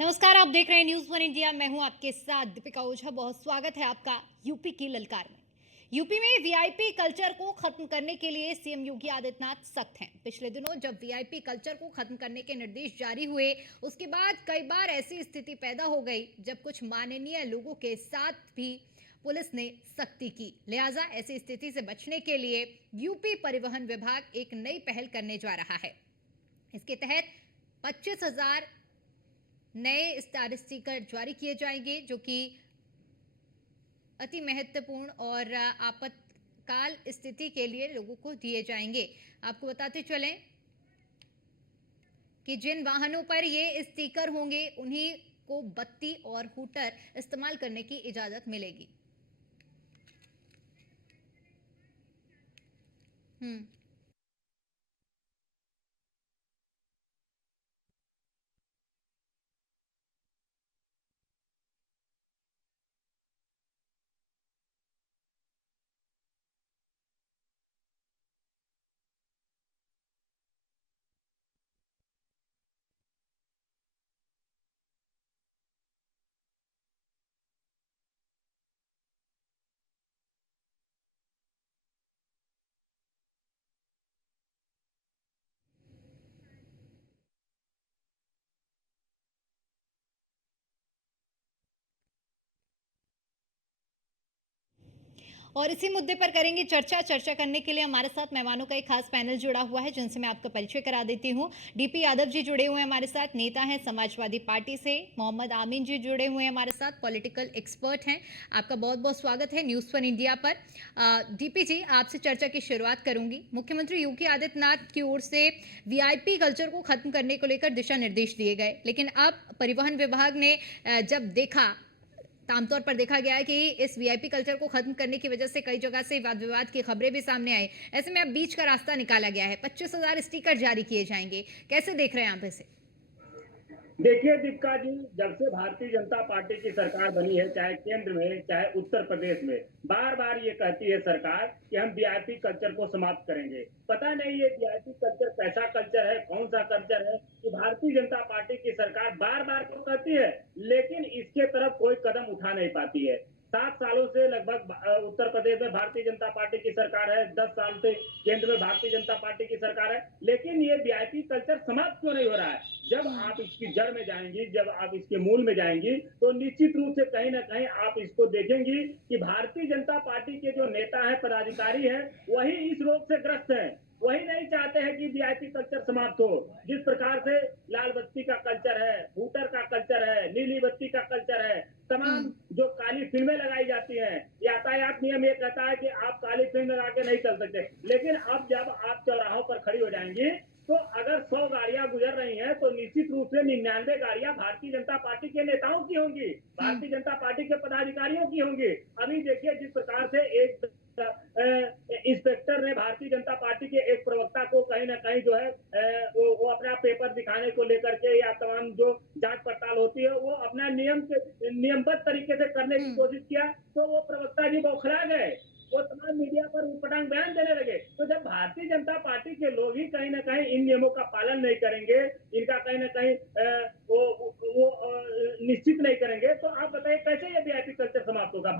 नमस्कार, आप देख रहे हैं न्यूज़ वन इंडिया। मैं हूं आपके साथ दीपिका ओझा। बहुत स्वागत है आपका यूपी की ललकार में। यूपी में वीआईपी कल्चर को खत्म करने के लिए सीएम योगी आदित्यनाथ सख्त हैं। पिछले दिनों जब वीआईपी कल्चर को खत्म करने के निर्देश जारी हुए, उसके बाद कई बार ऐसी स्थिति पैदा हो गई जब कुछ माननीय लोगों के साथ भी पुलिस ने सख्ती की। लिहाजा ऐसी स्थिति से बचने के लिए यूपी परिवहन विभाग एक नई पहल करने जा रहा है। इसके तहत 25,000 नए स्टार स्टिकर जारी किए जाएंगे, जो कि अति महत्वपूर्ण और आपातकाल स्थिति के लिए लोगों को दिए जाएंगे। आपको बताते चलें कि जिन वाहनों पर ये स्टिकर होंगे उन्हीं को बत्ती और हूटर इस्तेमाल करने की इजाजत मिलेगी। हम्म और इसी मुद्दे पर करेंगे चर्चा करने के लिए हमारे साथ मेहमानों का एक खास पैनल जुड़ा हुआ है, जिनसे मैं आपका परिचय करा देती हूँ। डीपी यादव जी जुड़े हुए हैं हमारे साथ, नेता हैं समाजवादी पार्टी से। मोहम्मद आमीन जी जुड़े हुए हैं हमारे साथ, पॉलिटिकल एक्सपर्ट हैं। आपका बहुत बहुत स्वागत है न्यूज़ वन इंडिया पर। डीपी जी, आपसे चर्चा की शुरुआत करूंगी। मुख्यमंत्री योगी आदित्यनाथ की ओर से वीआईपी कल्चर को खत्म करने को लेकर दिशा निर्देश दिए गए, लेकिन अब परिवहन विभाग ने जब देखा, आमतौर पर देखा गया है कि इस वीआईपी कल्चर को खत्म करने की वजह से कई जगह से वाद विवाद की खबरें भी सामने आई। ऐसे में अब बीच का रास्ता निकाला गया है, 25,000 स्टिकर जारी किए जाएंगे। कैसे देख रहे हैं आप इसे? देखिए दीपिका जी, जब से भारतीय जनता पार्टी की सरकार बनी है, चाहे केंद्र में चाहे उत्तर प्रदेश में, बार बार ये कहती है सरकार कि हम वीआईपी कल्चर को समाप्त करेंगे। पता नहीं ये वीआईपी कल्चर कैसा कल्चर है, कौन सा कल्चर है कि भारतीय जनता पार्टी की सरकार बार बार तो कहती है, लेकिन इसके तरफ कोई कदम उठा नहीं पाती है। 7 सालों से लगभग उत्तर प्रदेश में भारतीय जनता पार्टी की सरकार है, 10 साल से केंद्र में भारतीय जनता पार्टी की सरकार है, लेकिन ये वीआईपी कल्चर समाप्त क्यों नहीं हो रहा है? जब हम्म आप इसकी जड़ में जाएंगी, जब आप इसके मूल में जाएंगी, तो निश्चित रूप से कहीं ना कहीं आप इसको देखेंगी कि भारतीय जनता पार्टी के जो नेता है, पदाधिकारी है, वही इस रोग से ग्रस्त है। वही नहीं चाहते हैं कि वीआईपी कल्चर समाप्त हो। जिस प्रकार से लाल बत्ती का कल्चर है, हूटर का कल्चर है, नीली बत्ती का कल्चर है, तमाम हम्म जो काली फिल्में लगाई जाती हैं, यातायात नियम ये कहता है कि आप काली फिल्म लगा के नहीं चल सकते, लेकिन अब जब आप चौराहों पर खड़ी हो जाएंगी, तो अगर 100 गाड़ियां गुजर रही हैं, तो निश्चित रूप से 99 गाड़ियां भारतीय जनता पार्टी के नेताओं की होंगी, हम्म भारतीय जनता पार्टी के पदाधिकारियों की होंगी। अभी देखिए जिस प्रकार से एक इंस्पेक्टर ने भारतीय जनता पार्टी के एक प्रवक्ता को कहीं ना कहीं जो है वो अपना पेपर दिखाने को लेकर के, या तमाम जो जांच पड़ताल होती है वो अपना नियमबद्ध तरीके से करने की हम्म कोशिश किया, तो वो प्रवक्ता जी बौखला गए। वो तमाम मीडिया पर उटपटांग बयान देने लगे। तो जब भारतीय जनता पार्टी के लोग ही कहीं ना कहीं इन नियमों का पालन नहीं करेंगे, इनका कहीं ना कहीं निश्चित नहीं करेंगे, तो आप बताइए कैसे ये वीआईपी कल्चर समाप्त होगा?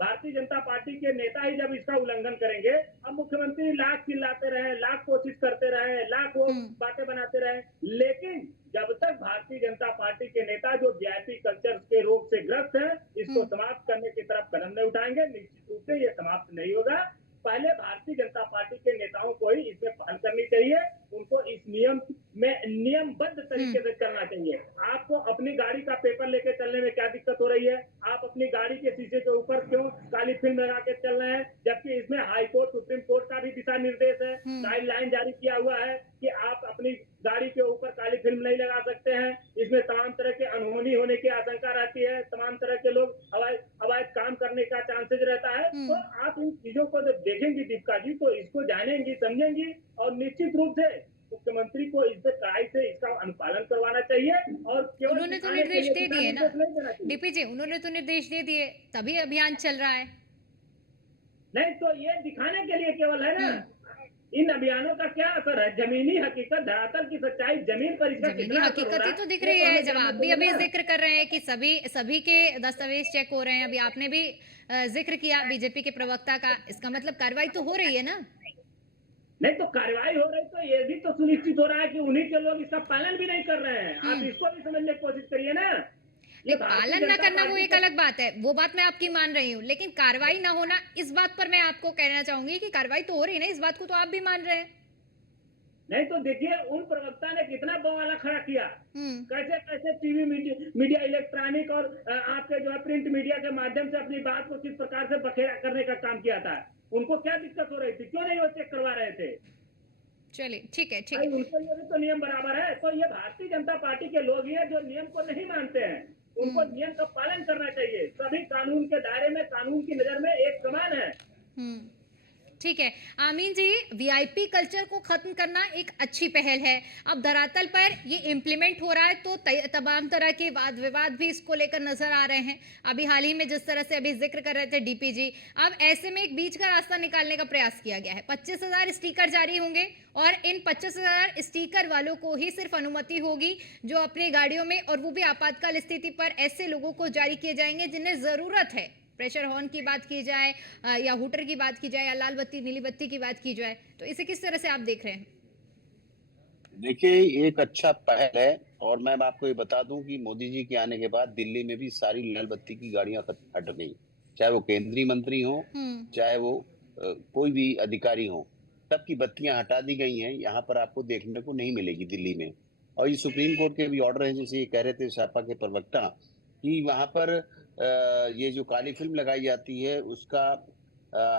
भारतीय जनता पार्टी के नेता ही जब इसका उल्लंघन करेंगे, अब मुख्यमंत्री लाख चिल्लाते रहे, लाख कोशिश करते रहे, लाख वो हम्म बातें बनाते रहे, लेकिन जब तक भारतीय जनता पार्टी के नेता जो वीआईपी कल्चर के रोग से ग्रस्त है, इसको हम्म समाप्त करने की तरफ कदम नहीं उठाएंगे, निश्चित रूप से ये समाप्त नहीं होगा। पहले भारतीय जनता पार्टी के नेताओं को ही इसमें पहल करनी चाहिए, उनको इस नियम में नियमबद्ध हम्म तरीके से चलना चाहिए। आपको अपनी गाड़ी का पेपर लेके चलने में क्या दिक्कत हो रही है? आप अपनी गाड़ी के शीशे के ऊपर क्यों काली फिल्म लगा के चल रहे हैं? जबकि इसमें हाई कोर्ट, सुप्रीम कोर्ट का भी दिशा निर्देश है, हम्म गाइडलाइन जारी किया हुआ है कि आप अपनी गाड़ी के ऊपर काली फिल्म नहीं लगा सकते हैं। इसमें तमाम तरह के अनहोनी होने की आशंका रहती है, तमाम तरह के लोग अवैध अवैध काम करने का चांसेज रहता है। तो हम्म आप इन चीजों को जब देखेंगी दीपिका जी, तो इसको जानेंगी, समझेंगी, और निश्चित रूप से मुख्यमंत्री को इस पे कड़ाई से इसका अनुपालन करवाना चाहिए, और केवल उन्होंने तो दिखाने के निर्देश लिए दे दिशा दिए ना निर्देश नहीं देना चाहिए। डीपी जी, उन्होंने तो निर्देश दे दिए, तभी अभियान चल रहा है। नहीं तो ये दिखाने के लिए केवल है ना। हम्म इन अभियानों का क्या असर है? जमीनी हकीकत, धरातल की सच्चाई, जमीन पर इसका जमीनी कितना असर हो हकीकत रहा ही है, तो दिख ये रही तो है। हमें जब जानना आप भी चाहिए अभी ना। जिक्र कर रहे हैं कि सभी सभी के दस्तावेज चेक हो रहे हैं, अभी आपने भी जिक्र किया बीजेपी के प्रवक्ता का, इसका मतलब कार्रवाई तो हो रही है ना। नहीं तो कार्रवाई हो रही तो ये भी तो सुनिश्चित हो रहा है कि उन्हीं के लोग इसका पालन भी नहीं कर रहे हैं। आप हम्म। इसको भी समझने की कोशिश करिए ना। नहीं, ये भारतीय पालन ना जनता करना वो पार्टी एक के अलग बात है, वो बात मैं आपकी मान रही हूँ, लेकिन कार्रवाई ना होना, इस बात पर मैं आपको कहना चाहूंगी कि कार्रवाई तो हो रही है ना, इस बात को तो आप भी मान रहे हैं। नहीं तो देखिए उन प्रवक्ता ने कितना बवाला खड़ा किया। हम्म। कैसे कैसे टीवी मीडिया इलेक्ट्रॉनिक और आपके जो है प्रिंट मीडिया के माध्यम से अपनी बात को किस प्रकार से बखेड़ा करने का काम किया था। उनको क्या दिक्कत हो रही थी, क्यों नहीं वो चेक करवा रहे थे? चलिए, ठीक है, ठीक भाई है। उनके लिए भी तो नियम बराबर है। तो ये भारतीय जनता पार्टी के लोग ही हैं जो नियम को नहीं मानते हैं। उनको हम्म। नियम का पालन करना चाहिए। सभी कानून के दायरे में, कानून की नजर में एक समान है। हम्म। ठीक है। आमीन जी, वीआईपी कल्चर को खत्म करना एक अच्छी पहल है। अब धरातल पर ये इम्प्लीमेंट हो रहा है तो तमाम तरह के वाद विवाद भी इसको लेकर नजर आ रहे हैं। अभी हाल ही में जिस तरह से अभी जिक्र कर रहे थे डीपीजी, अब ऐसे में एक बीच का रास्ता निकालने का प्रयास किया गया है। 25,000 स्टिकर जारी होंगे और इन 25,000 स्टिकर वालों को ही सिर्फ अनुमति होगी जो अपनी गाड़ियों में, और वो भी आपातकाल स्थिति पर ऐसे लोगों को जारी किए जाएंगे जिन्हें जरूरत है। प्रेशर हॉर्न की बात की जाए या हूटर की बात की जाए या लाल बत्ती नीली बत्ती की बात की जाए, तो इसे किस तरह से आप देख रहे हैं? देखिए, एक अच्छा पहल है। और मैं आपको ये बता दूं कि मोदी जी के आने के बाद दिल्ली में भी सारी लाल बत्ती की गाड़ियां हट गई, चाहे वो केंद्रीय मंत्री हो, हम्म। चाहे वो कोई भी अधिकारी हो। सबकी बत्तियां हटा दी गई हैं। यहाँ पर आपको देखने को नहीं मिलेगी दिल्ली में। और ये सुप्रीम कोर्ट के भी ऑर्डर है, जैसे ये कह रहे थे सपा के प्रवक्ता कि वहां पर ये जो काली फिल्म लगाई जाती है उसका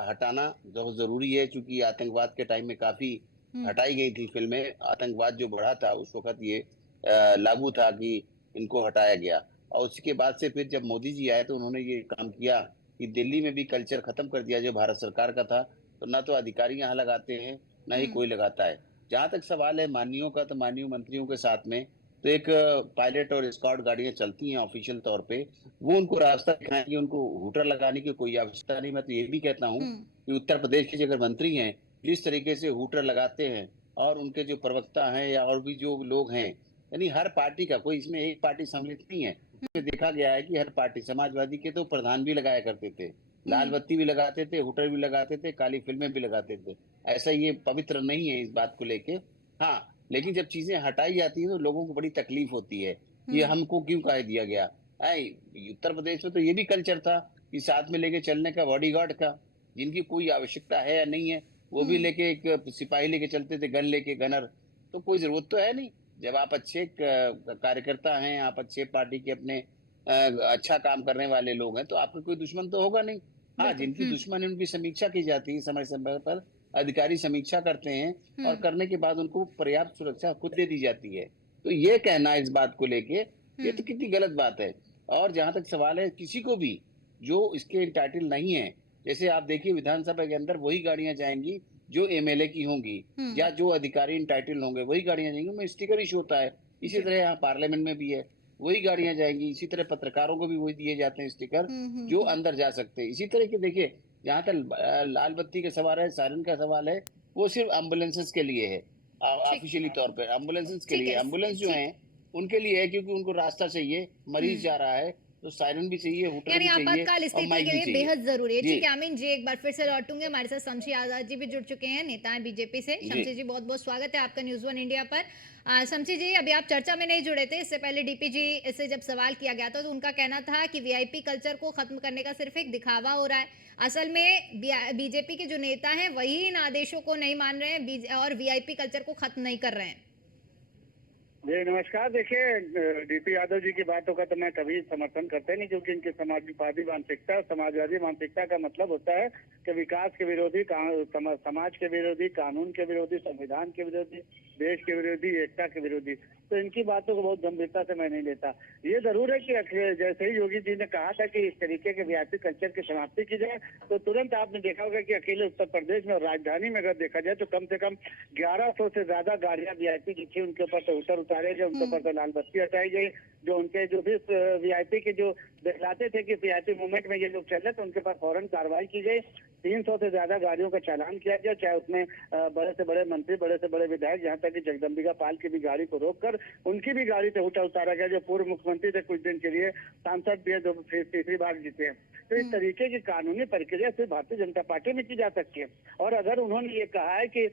हटाना बहुत जरूरी है, क्योंकि आतंकवाद के टाइम में काफी हम्म। हटाई गई थी फिल्में। आतंकवाद जो बढ़ा था उस वक्त ये लागू था कि इनको हटाया गया। और उसके बाद से फिर जब मोदी जी आए तो उन्होंने ये काम किया कि दिल्ली में भी कल्चर खत्म कर दिया जो भारत सरकार का था। तो ना तो अधिकारी यहाँ लगाते हैं, ना ही हम्म। कोई लगाता है। जहां तक सवाल है माननीयों का, तो माननीय मंत्रियों के साथ में तो एक पायलट और स्कॉट गाड़ियां चलती हैं ऑफिशियल तौर पे। वो उनको रास्ता दिखाएंगे, उनको हूटर लगाने की कोई आवश्यकता नहीं। मैं तो ये भी कहता हूँ हम्म। कि उत्तर प्रदेश के जो अगर मंत्री हैं जिस तरीके से हूटर लगाते हैं, और उनके जो प्रवक्ता हैं या और भी जो लोग हैं, यानी हर पार्टी का, कोई इसमें एक पार्टी सम्मिलित नहीं है। इसमें देखा गया है कि हर पार्टी, समाजवादी के तो प्रधान भी लगाया करते थे, लाल हम्म। बत्ती भी लगाते थे, हूटर भी लगाते थे, काली फिल्में भी लगाते थे। ऐसा ये पवित्र नहीं है इस बात को लेके। हाँ, लेकिन जब चीजें हटाई जाती हैं तो लोगों को बड़ी तकलीफ होती है कि हम्म। हमको क्यों कह दिया गया। उत्तर प्रदेश में तो ये भी कल्चर था कि साथ में लेके चलने का, बॉडीगार्ड का, जिनकी कोई आवश्यकता है या नहीं है, वो भी हम्म। लेके एक सिपाही लेके चलते थे, गन लेके, गनर। तो कोई जरूरत तो है नहीं। जब आप अच्छे कार्यकर्ता हैं, आप अच्छे पार्टी के अपने अच्छा काम करने वाले लोग हैं, तो आपका कोई दुश्मन तो होगा नहीं। हाँ, बिल्कुल। जिनकी हम्म। दुश्मन है उनकी समीक्षा की जाती है समय समय पर। अधिकारी समीक्षा करते हैं और हम्म। करने के बाद उनको पर्याप्त सुरक्षा खुद दे दी जाती है। तो ये कहना इस बात को लेके, ये तो हम्म। कितनी गलत बात है। और जहां तक सवाल है, किसी को भी जो इसके टाइटल नहीं है, जैसे आप देखिए विधानसभा के अंदर वही गाड़ियां जाएंगी जो एमएलए की होंगी, हम्म। या जो अधिकारी टाइटल होंगे वही गाड़ियां जाएंगी, उनमें स्टिकर इशू होता है। इसी जी। तरह यहाँ पार्लियामेंट में भी है, वही गाड़ियां जाएंगी। इसी तरह पत्रकारों को भी वही दिए जाते हैं स्टिकर जो हम्म। अंदर जा सकते हैं। इसी तरह के देखिए, जहां तक लाल बत्ती का सवाल है, सायरन का सवाल है, वो सिर्फ एम्बुलेंसेस के लिए है। ठीक। ऑफिशियली तौर पर एम्बुलेंसेस के ठीक लिए, है। एम्बुलेंस जो ठीक। है उनके लिए है, क्योंकि उनको रास्ता चाहिए, मरीज हम्म। जा रहा है तो सायरन भी चाहिए, हुटर यानी भी चाहिए, आपातकाल और स्थिति माइक के भी लिए चाहिए। बेहद जरूरी है। जी ठीक है अमीन जी, एक बार फिर से लौटूंगे, हमारे साथ शमशी आजाद जी भी जुड़ चुके हैं, नेता हैं बीजेपी से। जी शमशी जी, बहुत बहुत स्वागत है आपका न्यूज वन इंडिया पर। शमशी जी, अभी आप चर्चा में नहीं जुड़े थे, इससे पहले डीपीजी से जब सवाल किया गया था तो उनका कहना था कि वीआईपी कल्चर को खत्म करने का सिर्फ एक दिखावा हो रहा है। असल में बीजेपी के जो नेता हैं वही इन आदेशों को नहीं मान रहे हैं और वीआईपी कल्चर को खत्म नहीं कर रहे हैं। जी नमस्कार। देखिए, डीपी यादव जी की बातों का तो मैं कभी समर्थन करते नहीं, क्योंकि इनकी समाजवादी मानसिकता, समाजवादी मानसिकता का मतलब होता है कि विकास के विरोधी, समाज के विरोधी, कानून के विरोधी, संविधान के विरोधी, देश के विरोधी, एकता के विरोधी। तो इनकी बातों को बहुत गंभीरता से मैं नहीं लेता। ये जरूर है कि जैसे ही योगी जी ने कहा था कि इस तरीके के वीआईपी कल्चर की समाप्ति की जाए, तो तुरंत आपने देखा होगा कि अकेले उत्तर प्रदेश में और राजधानी में अगर देखा जाए तो कम से कम 1100 से ज्यादा गाड़ियां वीआईपी की थी, उनके ऊपर तो उतर उतारे गए, उनके ऊपर से लाल बत्ती हटाई गई। जो उनके जो भी वीआईपी के जो दिखलाते थे कि वीआईपी मूवमेंट में ये लोग चल रहे, तो उनके पास फौरन कार्रवाई की गई। 300 से ज्यादा गाड़ियों का चालान किया गया, चाहे उसमें बड़े से बड़े मंत्री, बड़े से बड़े विधायक, यहाँ तक कि जगदम्बिका पाल की भी गाड़ी को रोककर उनकी भी गाड़ी से उतारा गया, जो पूर्व मुख्यमंत्री थे, कुछ दिन के लिए सांसद भी है, जो फिर तीसरी बार जीते हैं। तो इस तरीके की कानूनी प्रक्रिया सिर्फ भारतीय जनता पार्टी में की जा सकती है। और अगर उन्होंने ये कहा है कि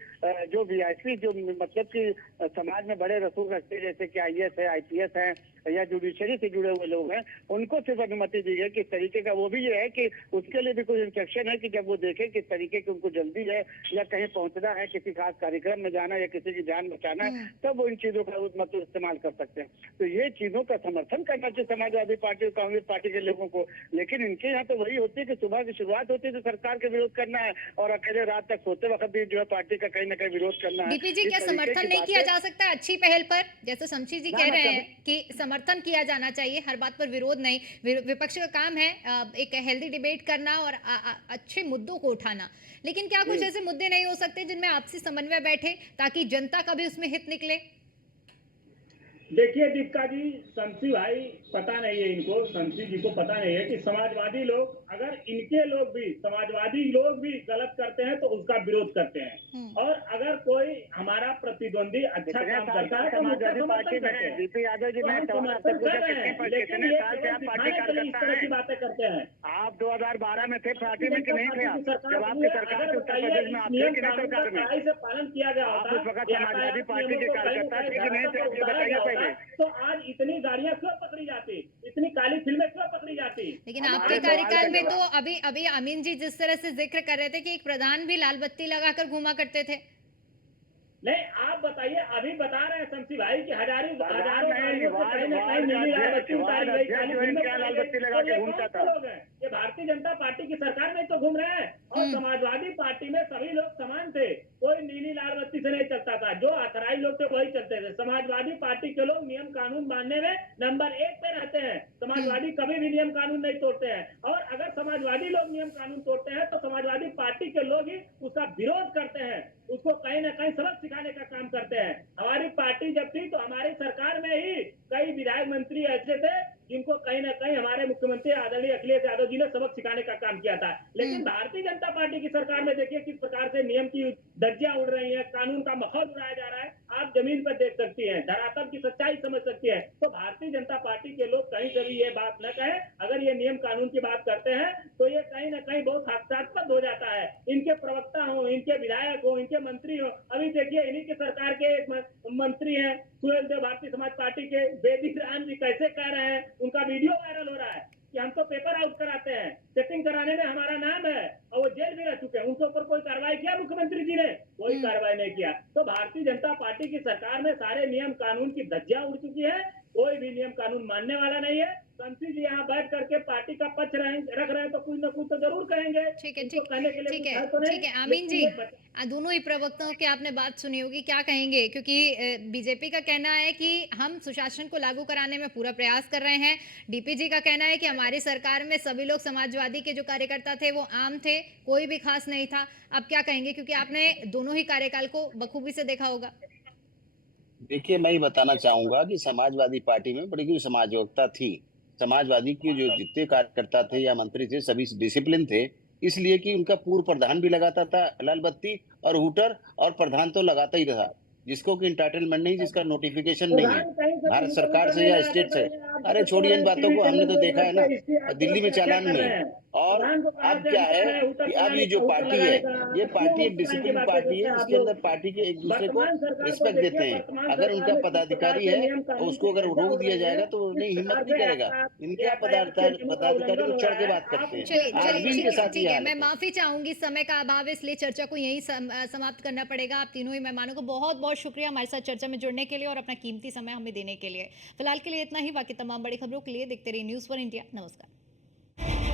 जो वीआईपी जो मतलब कि समाज में बड़े रसूख रखते हैं, जैसे कि आईएएस है, आईपीएस है या जुडिशरी से जुड़े हुए लोग हैं, उनको सिर्फ अनुमति दी गई किस तरीके का। वो भी ये है कि उसके लिए भी कुछ इंस्ट्रक्शन है कि जब वो देखें किस तरीके की उनको जल्दी है या कहीं पहुंचना है, किसी खास कार्यक्रम में जाना या किसी की जान बचाना है, तब वो इन चीजों का मतलब इस्तेमाल कर सकते हैं। तो ये चीजों का समर्थन करना चाहिए समाजवादी पार्टी और कांग्रेस पार्टी के लोगों को। लेकिन इनके यहाँ तो वही होती है कि सुबह की शुरुआत होती है तो सरकार के विरोध करना है और अकेले रात तक सोते वक्त भी जो है पार्टी का कहीं ना कहीं विरोध करना है। डीपी जी, क्या समर्थन नहीं किया जा सकता अच्छी पहल पर? जैसे शमशी जी कह रहे हैं कि समर्थन किया जाना चाहिए, हर बात पर विरोध नहीं। विपक्ष का काम है एक हेल्दी डिबेट करना और अच्छे मुद्दों को उठाना, लेकिन क्या कुछ ऐसे मुद्दे नहीं हो सकते जिनमें आपसी समन्वय बैठे ताकि जनता का भी उसमें हित निकले? देखिए दीपिका जी, शमशी भाई पता नहीं है इनको, शमशी जी को पता नहीं है कि समाजवादी लोग, अगर इनके लोग भी, समाजवादी लोग भी गलत करते हैं तो उसका विरोध करते हैं, और अगर कोई हमारा प्रतिद्वंदी अच्छा काम करता है तो समाजवादी पार्टी में डीपी यादव जी, मैं लेकिन ये इस तरह की बातें करते हैं। आप 2012 में थे पार्टी में कि नहीं थे? आप जब आपकी सरकार थी उत्तर प्रदेश में, आप थे कि नहीं सरकार में? से पालन किया गया आप उस वक्त समाजवादी पार्टी के कार्यकर्ता थे कि नहीं थे? आप ये बताइए पहले। तो आज इतनी गाड़ियां क्यों पकड़ी जाती, इतनी काली फिल्में क्यों पकड़ी जाती? लेकिन आपके कार्यकाल में तो अभी अमीन जी जिस तरह से जिक्र कर रहे थे कि एक प्रधान भी लाल बत्ती लगाकर घूमा करते थे। नहीं, आप बताइए, अभी बता रहे हैं शमशी भाई कि हजारों क्या लाल बत्ती लगा के घूमता था? ये भारतीय जनता पार्टी की सरकार में तो घूम रहे हैं, और समाजवादी पार्टी में सभी लोग समान थे, कोई नीली लाल बत्ती से नहीं चलता था। जो अथराई लोग थे वही चलते थे। समाजवादी पार्टी के लोग नियम कानून मानने में नंबर 1 पे रहते हैं। समाजवादी कभी भी नियम कानून नहीं तोड़ते हैं, और अगर समाजवादी लोग नियम कानून तोड़ते हैं तो समाजवादी पार्टी के लोग ही उसका विरोध करते हैं, उसको कहीं ना कहीं सबक सिखाने का काम करते हैं। हमारी पार्टी जब थी तो हमारी सरकार में ही कई विधायक मंत्री ऐसे थे जिनको कहीं ना कहीं हमारे मुख्यमंत्री आदरणीय अखिलेश यादव जी ने सबक सिखाने का काम किया था। लेकिन भारतीय जनता पार्टी की सरकार में देखिए किस प्रकार से नियम की धज्जियां उड़ रही हैं, कानून का माहौल उड़ाया जा रहा है। आप जमीन पर देख सकती हैं, धरातल की सच्चाई समझ सकती है। तो भारतीय जनता पार्टी के लोग कहीं से भी ये बात न कहें, अगर ये नियम कानून की बात करते हैं तो ये कहीं ना कहीं बहुत हास्यास्पद हो जाता है। इनके प्रवक्ता हो, इनके विधायक हो, इनके मंत्री हो, अभी देखिए इन्हीं के सरकार के एक मंत्री हैं सुहेल देव, भारतीय समाज पार्टी के, बेदी राम जी कैसे कह रहे हैं, उनका वीडियो वायरल हो रहा है कि हम तो पेपर आउट कराते हैं, सेटिंग कराने में हमारा नाम है, और वो जेल भी रह चुके हैं। उनके ऊपर कोई कार्रवाई किया मुख्यमंत्री जी ने? कोई कार्रवाई नहीं किया। तो भारतीय जनता पार्टी की सरकार में सारे नियम कानून की धज्जियां उड़ चुकी है, कोई भी नियम कानून मानने वाला नहीं है। शमशी जी यहाँ बैठ करके पार्टी का पक्ष रख रहे हैं तो कुछ न कुछ तो जरूर कहेंगे। ठीक है आमीन जी, दोनों ही प्रवक्ताओं की आपने बात सुनी होगी, क्या कहेंगे? क्योंकि बीजेपी का कहना है कि हम सुशासन को लागू कराने में पूरा प्रयास कर रहे हैं, डीपी जी का कहना है कि हमारी सरकार में सभी लोग समाजवादी के जो कार्यकर्ता थे वो आम थे, कोई भी खास नहीं था। अब क्या कहेंगे, क्योंकि आपने दोनों ही कार्यकाल को बखूबी से देखा होगा? देखिए, मैं ये बताना चाहूंगा कि समाजवादी पार्टी में बड़ी कोई समाजवादिता थी। समाजवादी के जो जितने कार्यकर्ता थे या मंत्री थे सभी डिसिप्लिन थे, इसलिए कि उनका पूर्व प्रधान भी लगाता था लाल बत्ती और हूटर, और प्रधान तो लगाता ही रहा, जिसको कि इंटाइटलमेंट नहीं, जिसका नोटिफिकेशन नहीं है भारत सरकार से या स्टेट से। अरे छोड़िए इन बातों को, हमने तो देखा है ना, और दिल्ली में चालान में। और अब क्या है कि अब ये जो पार्टी है, ये पार्टी एक डिसिप्लिन पार्टी है, इसके अंदर पार्टी के एक दूसरे को रिस्पेक्ट देते हैं। अगर उनका पदाधिकारी है और उसको अगर रोक दिया जाएगा तो नहीं, हिम्मत नहीं करेगा। इनके पदाधिकारी तो चढ़ के बात करते हैं। ठीक है, मैं माफी चाहूंगी, समय का अभाव है, इसलिए चर्चा को यही समाप्त करना पड़ेगा। आप तीनों ही मेहमानों को बहुत बहुत शुक्रिया हमारे साथ चर्चा में जुड़ने के लिए और अपना कीमती समय हमें देने के लिए। फिलहाल के लिए इतना ही, बाकी तमाम बड़ी खबरों के लिए देखते रहिए न्यूज़ 1 इंडिया। नमस्कार।